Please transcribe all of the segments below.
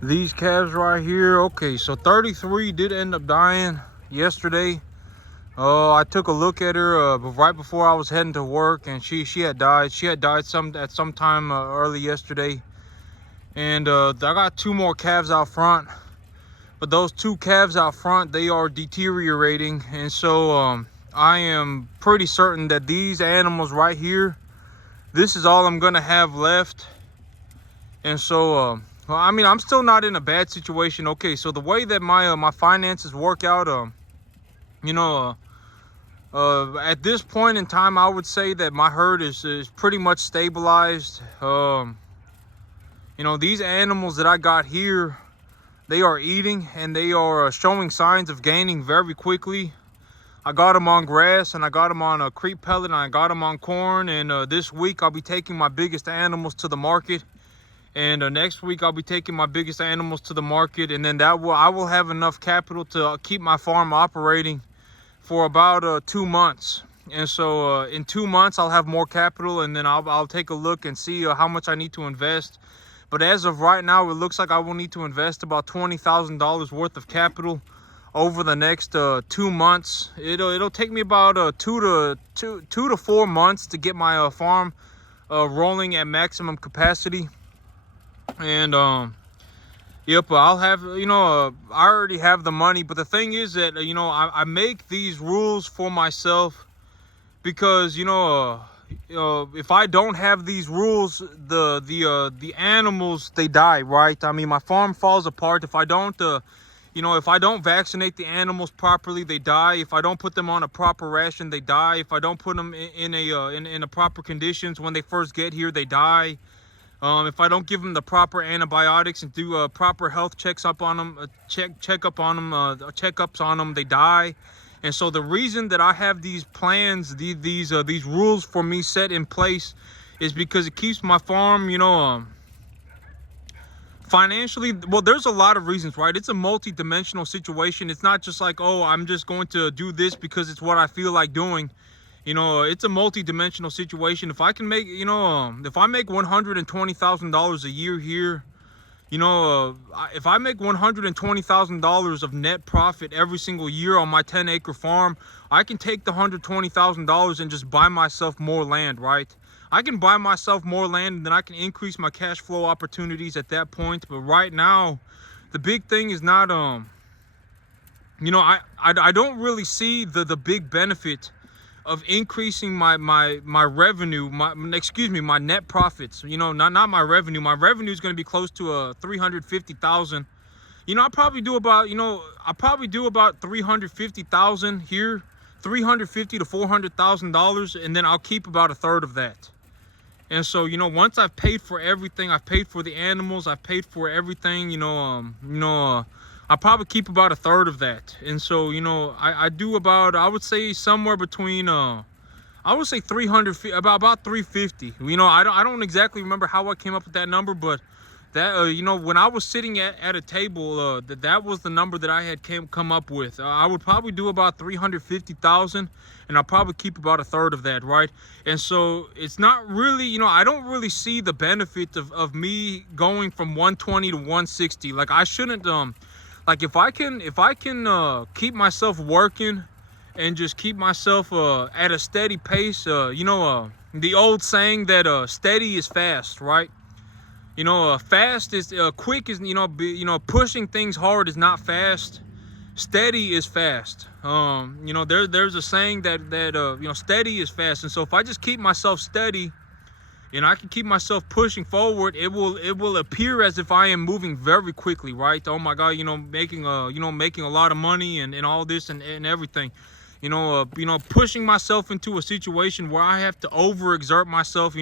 These calves right here. Okay, so 33 did end up dying yesterday. I took a look at her right before I was heading to work, and she had died. She had died at some time early yesterday. And I got two more calves out front, but those two calves out front, they are deteriorating, and so I am pretty certain that these animals right here, this is all I'm gonna have left. And so well, I mean, I'm still not in a bad situation. Okay, so the way that my finances work out, you know at this point in time, I would say that my herd is pretty much stabilized. These animals that I got here, they are eating and they are showing signs of gaining very quickly. I got them on grass, and I got them on a creep pellet, and I got them on corn. And this week I'll be taking my biggest animals to the market, and next week I'll be taking my biggest animals to the market, and then I will have enough capital to keep my farm operating for about 2 months. And so in 2 months I'll have more capital, and then I'll take a look and see how much I need to invest. But as of right now, it looks like I will need to invest about $20,000 worth of capital over the next 2 months. It'll take me about 2 to 4 months to get my farm rolling at maximum capacity. And yep, I'll have, I already have the money. But the thing is that, I make these rules for myself because, if I don't have these rules, the animals, they die, right? I mean, my farm falls apart if I don't, if I don't vaccinate the animals properly, they die. If I don't put them on a proper ration, they die. If I don't put them in a proper conditions when they first get here, they die. If I don't give them the proper antibiotics and do proper health checkups on them, they die. And so the reason that I have these plans, these rules for me set in place, is because it keeps my farm, financially. Well, there's a lot of reasons, right? It's a multi-dimensional situation. It's not just like, oh, I'm just going to do this because it's what I feel like doing. It's a multi-dimensional situation. If I can make, if I make $120,000 a year here, if I make $120,000 of net profit every single year on my 10-acre farm, I can take the $120,000 and just buy myself more land, right? I can buy myself more land, and then I can increase my cash flow opportunities at that point. But right now, the big thing is not, I don't really see the big benefit of increasing my revenue, my net profits. Not my revenue. My revenue is going to be close to 350,000. I probably do about 350,000 here, 350 to $400,000, and then I'll keep about a third of that. And so, once I've paid for everything, I've paid for the animals, I've paid for everything, I'll probably keep about a third of that. And so, I do about, I would say somewhere between, I would say 300, about 350. I don't exactly remember how I came up with that number, but that, when I was sitting at a table, that was the number that I had come up with. I would probably do about 350,000, and I'll probably keep about a third of that, right? And so it's not really, I don't really see the benefit of me going from 120 to 160. Like, I shouldn't, like, if I can keep myself working and just keep myself at a steady pace, the old saying that steady is fast, right? Fast is quick is, pushing things hard is not fast. Steady is fast. There's a saying that steady is fast. And so if I just keep myself steady, I can keep myself pushing forward, it will appear as if I am moving very quickly, right? Oh my God, making a lot of money and all this and everything. Pushing myself into a situation where I have to overexert myself.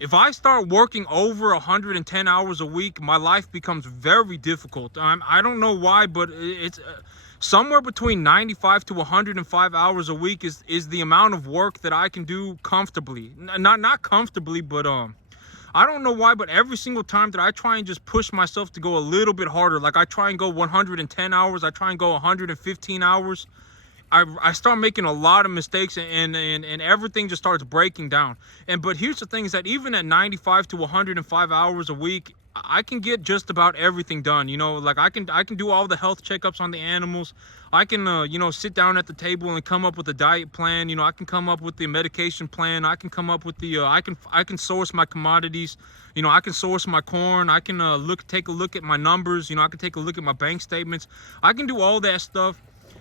If I start working over 110 hours a week, my life becomes very difficult. I don't know why, but it's somewhere between 95 to 105 hours a week is the amount of work that I can do comfortably. Not comfortably, but I don't know why, but every single time that I try and just push myself to go a little bit harder, like I try and go 110 hours, I try and go 115 hours, I start making a lot of mistakes, and everything just starts breaking down. But here's the thing, is that even at 95 to 105 hours a week, I can get just about everything done. You know, like I can do all the health checkups on the animals. I can you know, sit down at the table and come up with a diet plan. You know, I can come up with the medication plan. I can come up with the I can source my commodities. You know, I can source my corn. I can take a look at my numbers. You know, I can take a look at my bank statements. I can do all that stuff.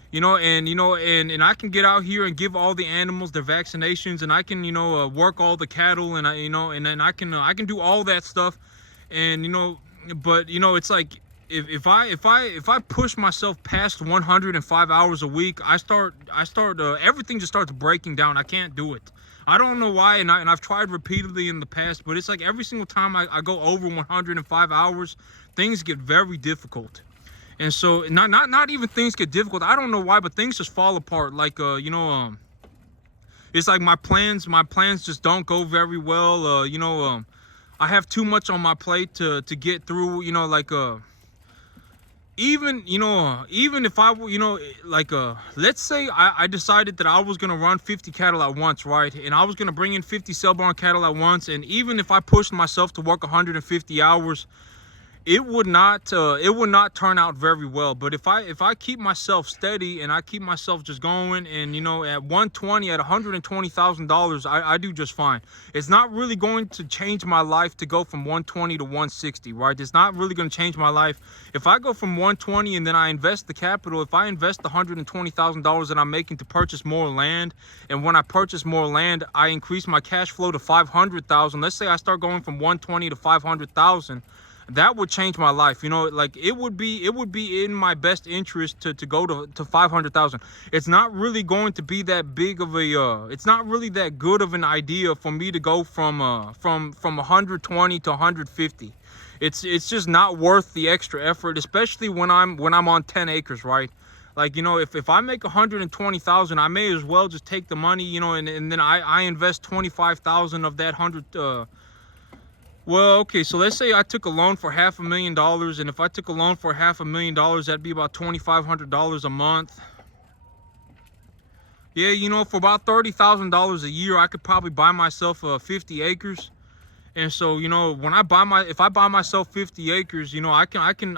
You know, and I can get out here and give all the animals their vaccinations, and I can, you know, work all the cattle, and you know, and then I can do all that stuff. And you know, but you know, it's like if I push myself past 105 hours a week, I start everything just starts breaking down. I can't do it. I don't know why, and I've tried repeatedly in the past, but it's like every single time I go over 105 hours, things get very difficult. And so not even things get difficult. I don't know why, but things just fall apart. Like you know, it's like my plans just don't go very well. You know, I have too much on my plate to get through. You know, like even, you know, even if I, you know, like let's say I decided that I was gonna run 50 cattle at once, right? And I was gonna bring in 50 sale barn cattle at once. And even if I pushed myself to work 150 hours, it would not turn out very well. But if I keep myself steady and I keep myself just going, and you know, at 120, at $120,000, I do just fine. It's not really going to change my life to go from 120 to 160, right? It's not really going to change my life. If I go from 120 and then I invest the capital, if I invest the $120,000 that I'm making to purchase more land, and when I purchase more land, I increase my cash flow to 500,000. Let's say I start going from 120 to 500,000. That would change my life. You know, like it would be in my best interest to go to 500,000. It's not really going to be that big of a it's not really that good of an idea for me to go from 120 to 150. It's just not worth the extra effort, especially when I'm on 10 acres, right? Like, you know, if I make 120,000, I may as well just take the money, you know, and then I invest 25,000 of that 100. Well, okay, so let's say I took a loan for $500,000, and if I took a loan for $500,000, that'd be about $2,500 a month. Yeah, you know, for about $30,000 a year, I could probably buy myself 50 acres. And so, you know, when if I buy myself 50 acres, you know, I can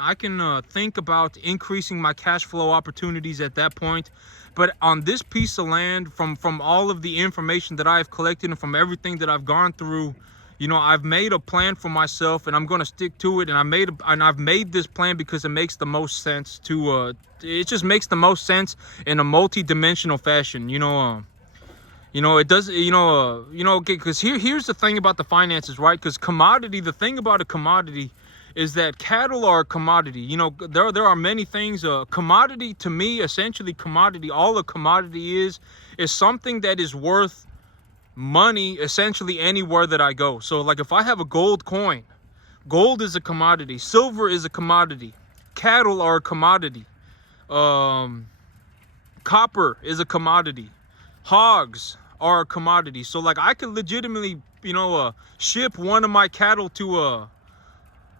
think about increasing my cash flow opportunities at that point. But on this piece of land, from all of the information that I've collected and from everything that I've gone through, you know, I've made a plan for myself, and I'm going to stick to it. And I've made this plan because it makes the most sense to it just makes the most sense in a multi-dimensional fashion. You know, it does, okay, because here's the thing about the finances, right? Because the thing about a commodity is that cattle are a commodity. You know, there are many things. Commodity, to me, essentially commodity, all a commodity is something that is worth money essentially anywhere that I go. So like if I have a gold coin, gold is a commodity, silver is a commodity, cattle are a commodity, copper is a commodity, hogs are a commodity. So like I could legitimately, you know, ship one of my cattle to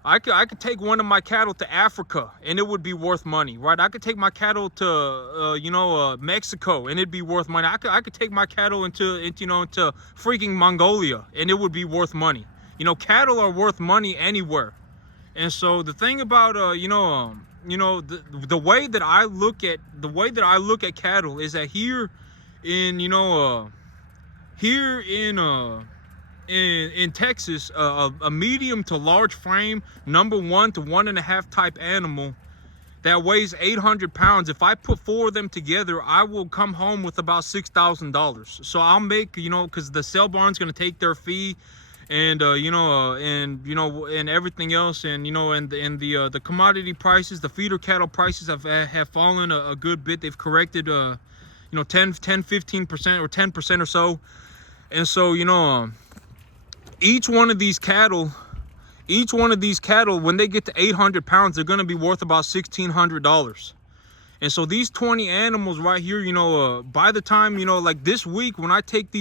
I could take one of my cattle to Africa and it would be worth money, right? I could take my cattle to Mexico and it'd be worth money. I could take my cattle into freaking Mongolia and it would be worth money. You know, cattle are worth money anywhere. And so the thing about the way that I look at cattle is that here in Texas, a medium to large frame, number 1 to 1.5 type animal that weighs 800 pounds, if I put 4 of them together, I will come home with about $6,000. So I'll make, because the sale barn's going to take their fee, and and everything else, and the commodity prices, the feeder cattle prices have fallen a good bit. They've corrected 10, 15% or 10% or so. And so each one of these cattle, when they get to 800 pounds, they're going to be worth about $1,600. And so these 20 animals right here, by the time, like this week, when I take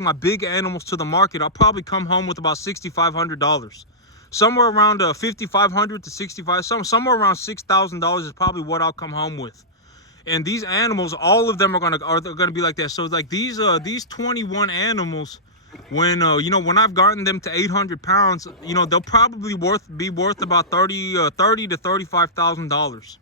my big animals to the market, I'll probably come home with about $6,500. Somewhere around $5,500 to $6,500, somewhere around $6,000 is probably what I'll come home with. And these animals, all of them are gonna be like that. So like these 21 animals, when you know, when I've gotten them to 800 pounds, you know, they'll probably be worth about thirty to $35,000.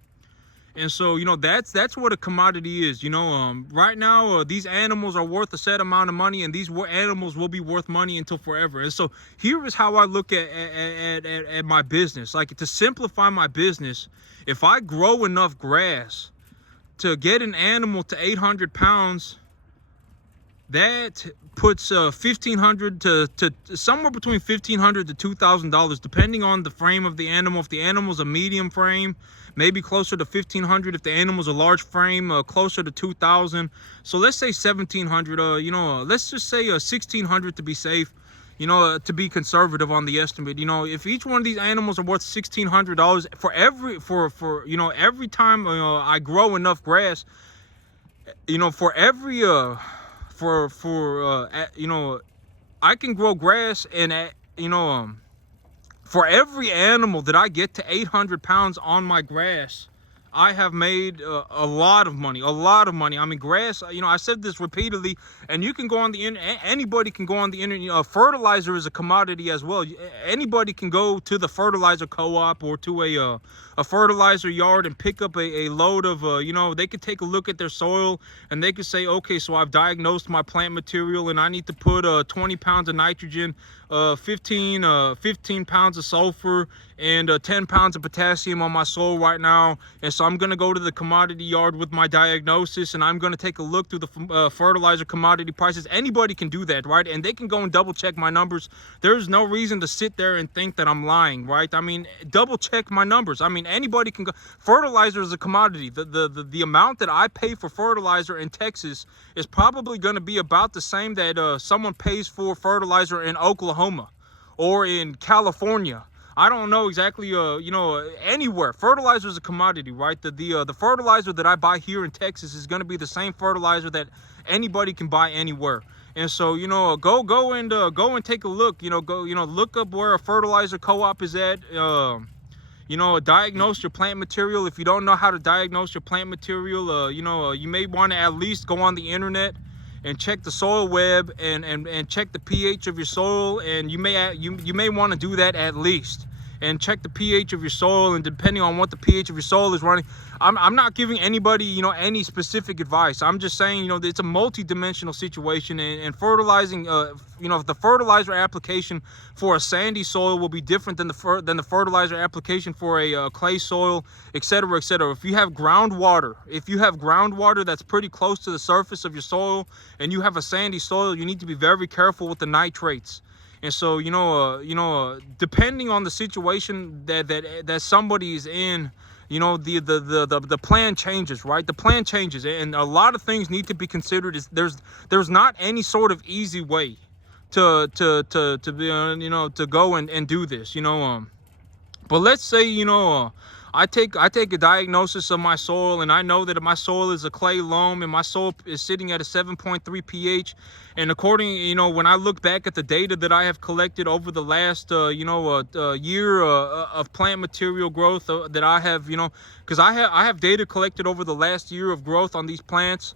And so, you know, that's what a commodity is. You know, right now, these animals are worth a set amount of money, and these animals will be worth money until forever. And so here is how I look at my business. Like, to simplify my business, if I grow enough grass to get an animal to 800 pounds, that puts 1,500 to somewhere between $1,500 to $2,000, depending on the frame of the animal. If the animal's a medium frame, maybe closer to 1,500. If the animal's a large frame, closer to 2,000. So let's say 1,700. You know, let's just say 1,600 to be safe. You know, to be conservative on the estimate. You know, if each one of these animals are worth $1,600 for you know, every time I grow enough grass, you know, for every you know, I can grow grass, and you know, for every animal that I get to 800 pounds on my grass, I have made a lot of money, I mean, grass, you know, I said this repeatedly, and you can go on the internet, anybody can go on the internet. You know, fertilizer is a commodity as well. Anybody can go to the fertilizer co-op or to a fertilizer yard and pick up a load of, you know, they could take a look at their soil, and they could say, okay, so I've diagnosed my plant material, and I need to put 20 pounds of nitrogen, 15 pounds of sulfur, and 10 pounds of potassium on my soil right now. And so I'm going to go to the commodity yard with my diagnosis, and I'm going to take a look through the fertilizer commodity prices. Anybody can do that, right? And they can go and double check my numbers. There's no reason to sit there and think that I'm lying, right? I mean, double check my numbers. I mean, anybody can go. Fertilizer is a commodity. The amount that I pay for fertilizer in Texas is probably going to be about the same that someone pays for fertilizer in Oklahoma or in California. I don't know exactly, you know, anywhere. Fertilizer is a commodity, right? The fertilizer that I buy here in Texas is going to be the same fertilizer that anybody can buy anywhere. And so, you know, go and take a look. You know, look up where a fertilizer co-op is at. You know, diagnose your plant material. If you don't know how to diagnose your plant material, you know, you may want to at least go on the internet and check the soil web and check the pH of your soil, and you may want to do that at least, and check the pH of your soil. And depending on what the pH of your soil is running, I'm not giving anybody, you know, any specific advice. I'm just saying, you know, it's a multi-dimensional situation, and fertilizing, you know, the fertilizer application for a sandy soil will be different than the fertilizer application for a clay soil, etc., etc. If you have groundwater, that's pretty close to the surface of your soil, and you have a sandy soil, you need to be very careful with the nitrates. And so, you know, depending on the situation that somebody is in, you know, the plan changes, right? The plan changes, and a lot of things need to be considered. There's not any sort of easy way to be, you know, to go and do this, you know. But let's say, you know, I take a diagnosis of my soil, and I know that my soil is a clay loam, and my soil is sitting at a 7.3 pH. And according, you know, when I look back at the data that I have collected over the last, you know, year of plant material growth that I have, you know, because I have data collected over the last year of growth on these plants.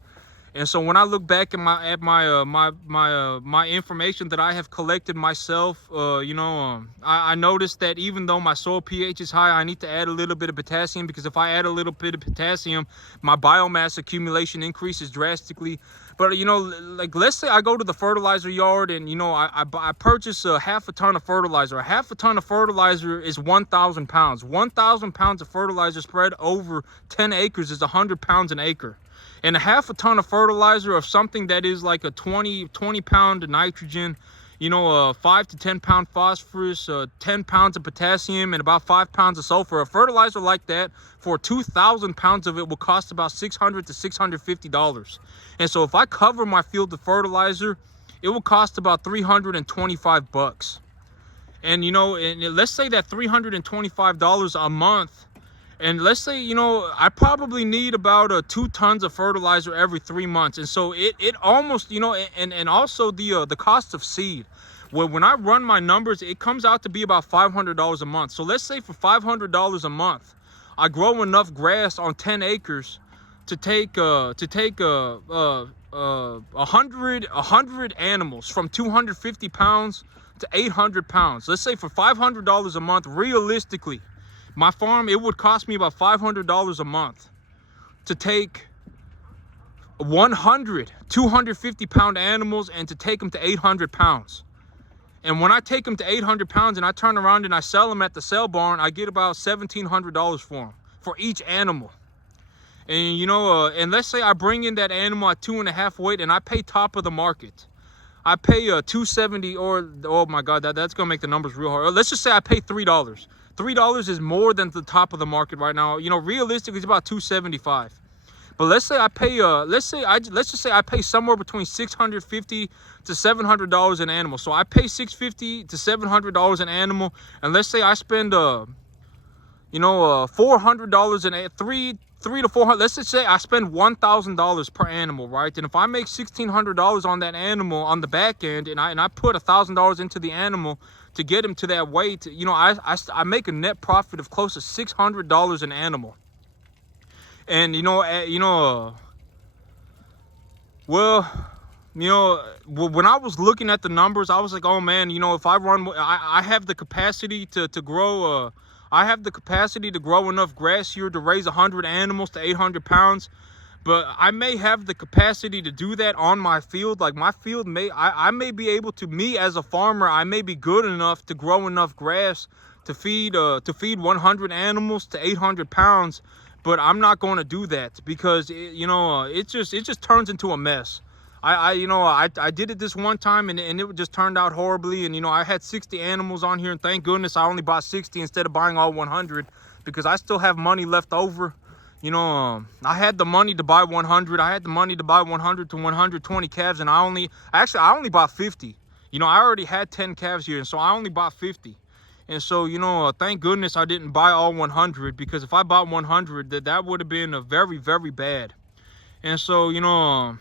And so when I look back at my information that I have collected myself, you know, I noticed that even though my soil pH is high, I need to add a little bit of potassium, because if I add a little bit of potassium, my biomass accumulation increases drastically. But, you know, like, let's say I go to the fertilizer yard, and, you know, I purchase half a ton of fertilizer. A half a ton of fertilizer is 1,000 pounds. 1,000 pounds of fertilizer spread over 10 acres is 100 pounds an acre. And a half a ton of fertilizer of something that is like a 20 pound of nitrogen, you know, 5 to 10 pound phosphorus, 10 pounds of potassium, and about 5 pounds of sulfur. A fertilizer like that, for 2,000 pounds of it, will cost about $600 to $650. And so if I cover my field with fertilizer, it will cost about $325. And, you know, and let's say that $325 a month. And let's say, you know, I probably need about 2 tons of fertilizer every 3 months. And so it almost, you know, and also the cost of seed. Well, when I run my numbers, it comes out to be about $500 a month. So let's say for $500 a month, I grow enough grass on 10 acres to take 100 animals from 250 pounds to 800 pounds. Let's say for $500 a month, realistically, my farm, it would cost me about $500 a month to take 100 250 pound animals and to take them to 800 pounds. And when I take them to 800 pounds and I turn around and I sell them at the sale barn, I get about $1,700 for them, for each animal. And you know, and let's say I bring in that animal at 2.5 weight and I pay top of the market. I pay $270, or oh my God, that's gonna make the numbers real hard. Or let's just say I pay $3. $3 is more than the top of the market right now. You know, realistically, it's about $275. But let's say I pay let's just say I pay somewhere between $650 to $700 an animal. So I pay $650 to $700 an animal, and let's say I spend you know, $400 and $300 to $400. Let's just say I spend $1,000 per animal, right? And if I make $1,600 on that animal on the back end, and I put $1,000 into the animal to get him to that weight, you know, I make a net profit of close to $600 an animal. And well, you know, when I was looking at the numbers, I was like, oh man, you know, if I run, I have the capacity to grow. I have the capacity to grow enough grass here to raise 100 animals to 800 pounds. But I may have the capacity to do that on my field. Like my field I may be able to, me as a farmer, I may be good enough to grow enough grass to feed 100 animals to 800 pounds. But I'm not going to do that because you know, it just turns into a mess. I did it this one time and it just turned out horribly. And you know, I had 60 animals on here, and thank goodness I only bought 60 instead of buying all 100, because I still have money left over. You know, I had the money to buy 100. I had the money to buy 100 to 120 calves, and I only bought 50. You know, I already had 10 calves here, and so I only bought 50. And so, you know, thank goodness I didn't buy all 100, because if I bought 100, that would have been a very, very bad. And so, you know,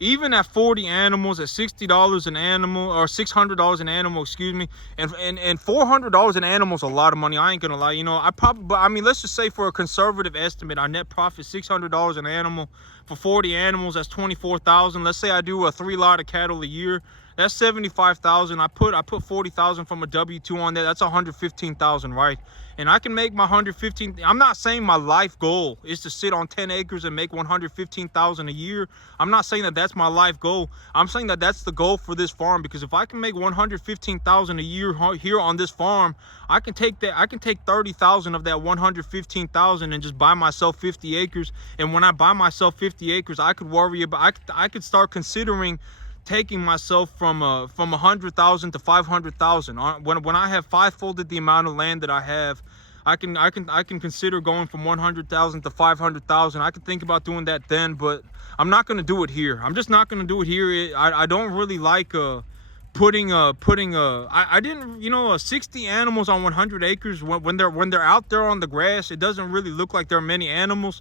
even at 40 animals, at $60 an animal, or $600 an animal, excuse me, and $400 an animal is a lot of money. I ain't gonna lie. You know, I mean, let's just say for a conservative estimate, our net profit $600 an animal. For 40 animals, that's $24,000. Let's say I do a 3 lot of cattle a year. That's $75,000. I put 40,000 from a W-2 on there. That's $115,000, right? And I can make my 115. I'm not saying my life goal is to sit on 10 acres and make 115,000 a year. I'm not saying that that's my life goal. I'm saying that that's the goal for this farm, because if I can make 115,000 a year here on this farm, I can take 30,000 of that 115,000 and just buy myself 50 acres. And when I buy myself 50 acres, I could worry about. I could start considering taking myself from 100,000 to 500,000. When I have 5-folded the amount of land that I have, I can consider going from 100,000 to 500,000. I can think about doing that then, but I'm not going to do it here. I'm just not going to do it here. I don't really like I didn't, you know, 60 animals on 100 acres when they're out there on the grass, it doesn't really look like there are many animals.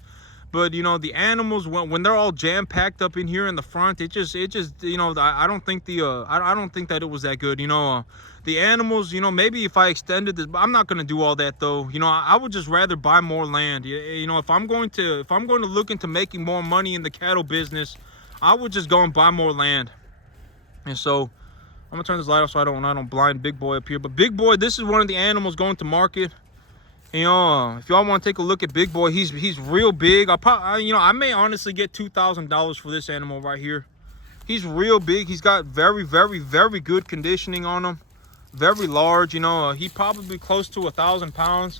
But you know, the animals, when they're all jam-packed up in here in the front, it just you know, I don't think that it was that good. You know, the animals, you know, maybe if I extended this, but I'm not going to do all that though. You know, I would just rather buy more land. You know, if I'm going to look into making more money in the cattle business, I would just go and buy more land. And so I'm gonna turn this light off so I don't blind Big Boy up here. But Big Boy, this is one of the animals going to market. You know, if y'all want to take a look at Big Boy, he's real big. I may honestly get $2,000 for this animal right here. He's real big. He's got very, very, very good conditioning on him. Very large. You know, he probably close to 1,000 pounds.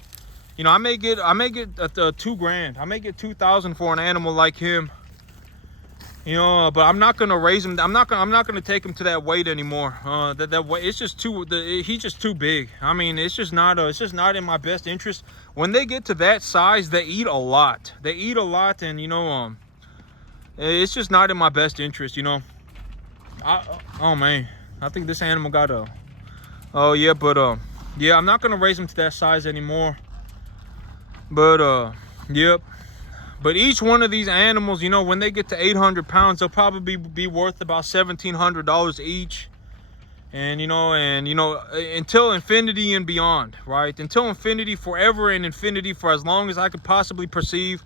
You know, I may get $2,000. I may get $2,000 for an animal like him. You know, but I'm not gonna raise him. I'm not gonna take him to that weight anymore. That weight, it's just he's just too big. I mean, it's just not in my best interest. When they get to that size, they eat a lot. They eat a lot, and you know, it's just not in my best interest. You know, oh man, I think this animal got a. Oh yeah, but yeah, I'm not gonna raise him to that size anymore. But yep. But each one of these animals, you know, when they get to 800 pounds, they'll probably be worth about $1,700 each. And you know, until infinity and beyond, right? Until infinity, forever and infinity, for as long as I could possibly perceive.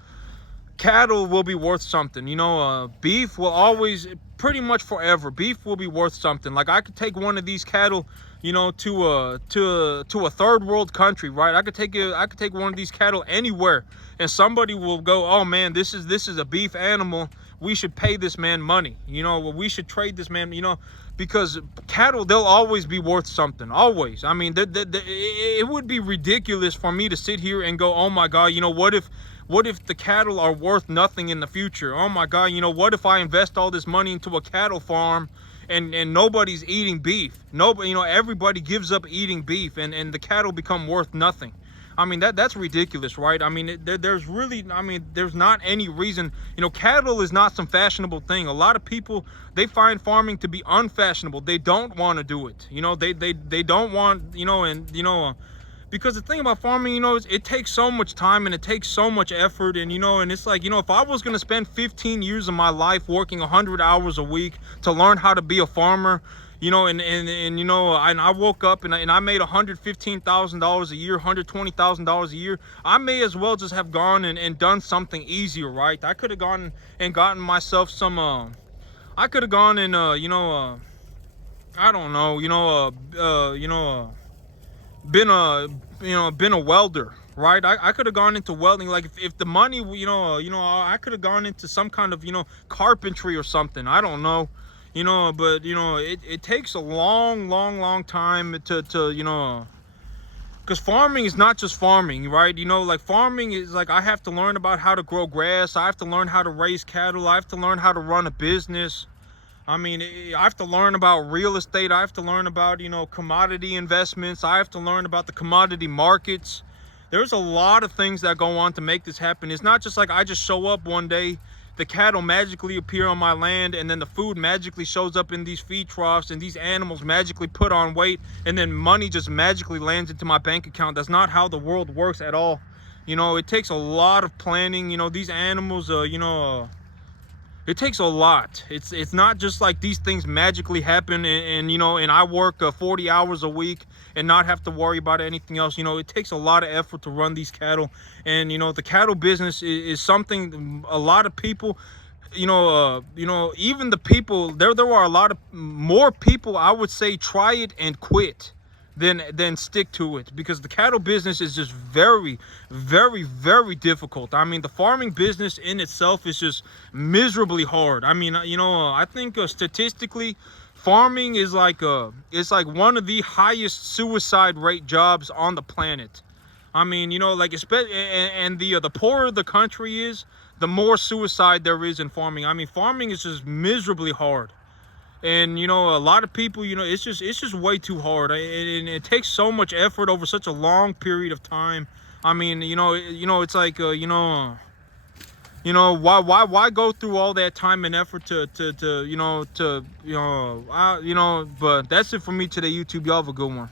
cattle will be worth something. You know, beef will always, pretty much forever, beef will be worth something. Like I could take one of these cattle, you know, to a third world country, right? I could take one of these cattle anywhere, and somebody will go, oh man, this is a beef animal, we should pay this man money, you know, we should trade this man, you know, because cattle, they'll always be worth something, always. I mean, it would be ridiculous for me to sit here and go, oh my God, you know, what if the cattle are worth nothing in the future? Oh my God, you know, what if I invest all this money into a cattle farm and nobody's eating beef? Nobody, you know, everybody gives up eating beef, and the cattle become worth nothing. I mean, that's ridiculous, right? I mean, there's really, I mean, there's not any reason. You know, cattle is not some fashionable thing. A lot of people, they find farming to be unfashionable. They don't want to do it. You know, they don't want, you know, and, you know, because the thing about farming, you know, is it takes so much time and it takes so much effort, and, you know, and it's like, you know, if I was going to spend 15 years of my life working 100 hours a week to learn how to be a farmer, you know, and you know, and I woke up and I made $115,000 a year, $120,000 a year, I may as well just have gone and done something easier, right? I could have gone and gotten myself some, I could have gone and, you know, I don't know, you know, been a welder, right? I could have gone into welding. Like if the money, you know, I could have gone into some kind of, you know, carpentry or something, I don't know, you know. But, you know, it takes a long time to you know, because farming is not just farming, right? You know, like farming is like, I have to learn about how to grow grass, I have to learn how to raise cattle, I have to learn how to run a business. I mean, I have to learn about real estate, I have to learn about, you know, commodity investments, I have to learn about the commodity markets. There's a lot of things that go on to make this happen. It's not just like I just show up one day, the cattle magically appear on my land, and then the food magically shows up in these feed troughs, and these animals magically put on weight, and then money just magically lands into my bank account. That's not how the world works at all. You know, it takes a lot of planning. You know, these animals, you know, it takes a lot. It's not just like these things magically happen and you know, and I work 40 hours a week and not have to worry about anything else. You know, it takes a lot of effort to run these cattle, and, you know, the cattle business is something a lot of people, you know, even the people there are a lot of more people, I would say, try it and quit than stick to it, because the cattle business is just very difficult. I mean, the farming business in itself is just miserably hard. I mean, you know, I think statistically, farming is like it's like one of the highest suicide rate jobs on the planet. I mean, you know, like, especially, and the poorer the country is, the more suicide there is in farming. I mean, farming is just miserably hard. And, you know, a lot of people, you know, it's just way too hard, and it takes so much effort over such a long period of time. I mean, you know, it's like, you know, why go through all that time and effort to you know, but that's it for me today, YouTube. Y'all have a good one.